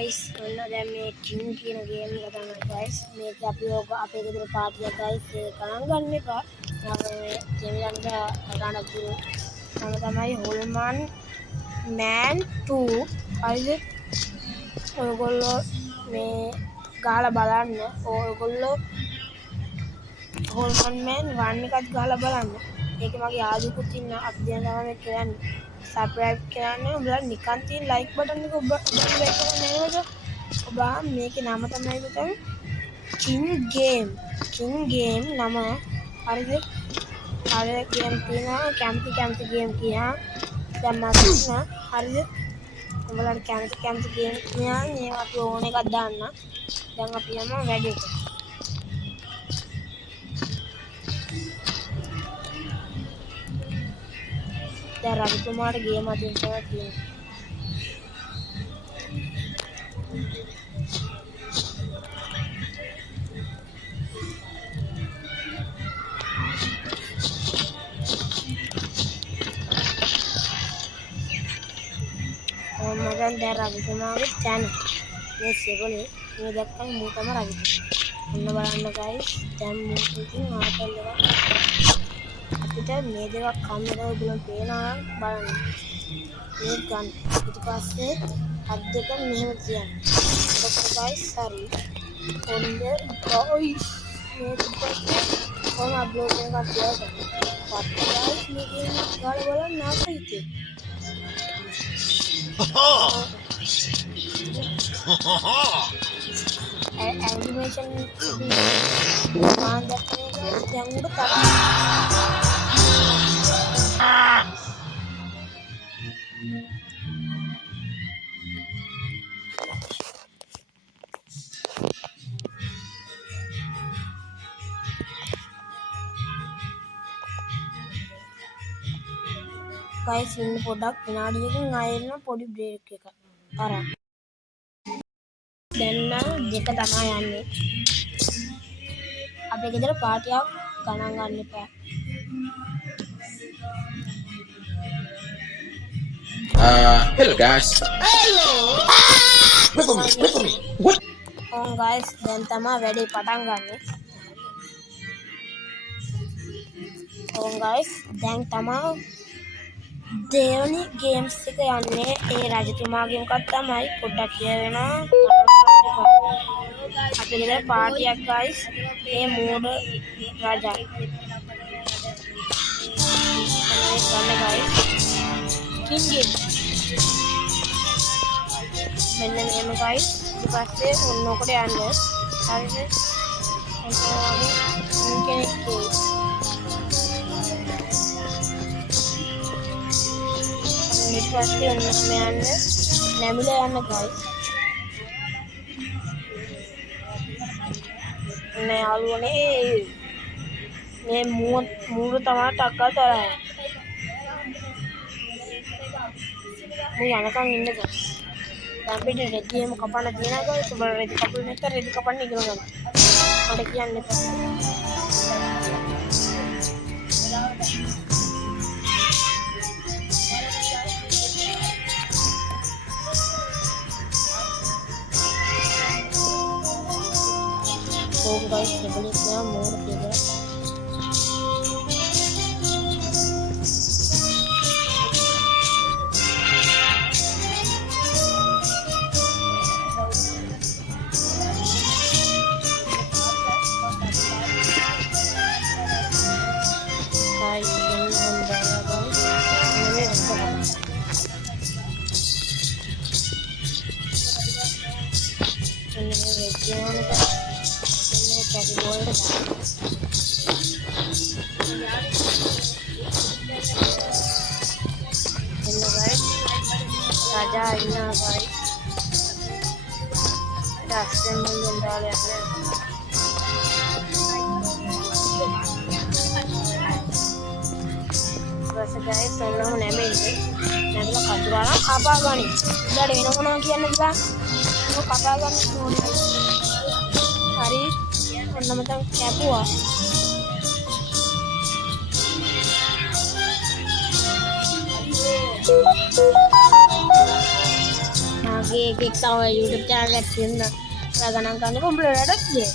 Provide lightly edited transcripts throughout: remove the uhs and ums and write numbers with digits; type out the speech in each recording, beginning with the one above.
guys, දැන් මේ king කියන ගේම් එක තමයි guys. මේක අපි අපේ ගෙදර පාටියක් guys. ඒක ගණන් ගන්න එපා. මම මේ ජෙමිලන්ට ගණන් දුරු. මම තමයි හොල්මන් man 2. හරිද? ඔයගොල්ලෝ මේ ගහලා බලන්න. ඔයගොල්ලෝ හොල්මන් man 1 එකත් ගහලා බලන්න. ඒක මගේ යාළුවෙකුත් ඉන්න අපි දැන් තමයි කියන්නේ. subscribe කරන්න උඹලා නිකන් තියෙන like button එක ඔබ like කරන්න නේද ඔබ මේකේ නම තමයි පුතන් king game නම හරිද අර ගේම් තියෙනවා කැම්පි ගේම් කියනවා දැන් මම කියනවා හරිද උඹලාට කැම්පි ගේම් කියනවා මේ අපි ඕන එකක් දාන්න දැන් අපි යමු වැඩේට දැන් රවිකුමාරට ගේම් අදින් තමයි තියෙන්නේ මගන් දැන් රවිකුමාරගේ channel මේ සෙබලේ මේ දැක්කම මූ තමයි රවිකුමාර ඔන්න බලන්න guys දැන් මූකින් ආතල් එකක් අපිට මේ දෙකක් කම්මරේ බලන් පේනවා බලන්න මේක ගන්න ඊට පස්සේ අත් දෙක මෙහෙම තියන්න එතකොට guys හරි ඔන්න guys මේක පස්සේ කොහොම අප්ලෝඩ් එකක් තියලා guys මේකේ ගාලා බලන්න නැපිටේ animation දැන් උඩ guys ඉන්න පොඩක් විනාඩියකින් ආයෙත් පොඩි බ්‍රේක් එකක් අරන් දැන් නම් දෙක තමයි යන්නේ අපේ ගෙදර පාටියක් ගණන් ගන්න එපා hello guys hello wait for me what on guys දැන් තමයි වැඩේ පටන් ගන්නෙ on guys දැන් තමයි දෙවනි ගේම්ස් එක යන්නේ ඒ රජතුමාගේ මොකක් තමයි පොඩ්ඩක් කියවෙනවා අපේ ගෙදර පාටියක් guys මේ මෝඩ රජා මේ guys king game මෙන්න මේම guys ඊට පස්සේ ඔන්න ඔකට යන්න හරිද ඔන්න කෙනෙක් ඊට පස්සේ ඔන්න යන්න නැමිලා යන්න guys මේ ආලුවනේ මේ මූණ තමයි ටක්කල් තරයි මූ යනකම් ඉන්න guys දැන් පිට රෙදියම කපන්න තියෙනවා guys ඔබලා රෙදි කපුල නැත්නම් රෙදි කපන්න ඉගෙන ගන්න මට කියන්න එපා so guys sebelum saya mau juga guys ini anda guys ini cari gold hello guys raja inna guys dasar mengendal ya bas guys soalnya nemen nanti kadurana apa gani udah ada yang mau kian juga mau kata gani hari nama tang kepua nah kita YouTube channel action na ganang kan complete ada je.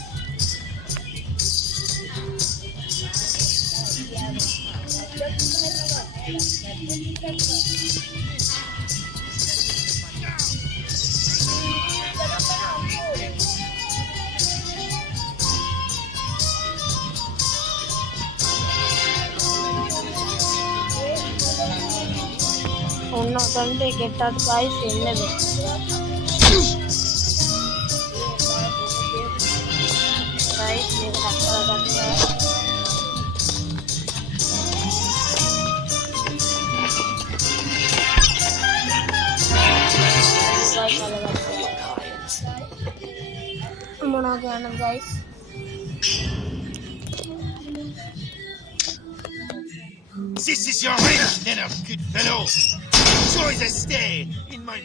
Uno tante kita guys ini deh. Guys ini kata-kata Mona guys. This is your end, then a good fellow. Enjoy the stay in my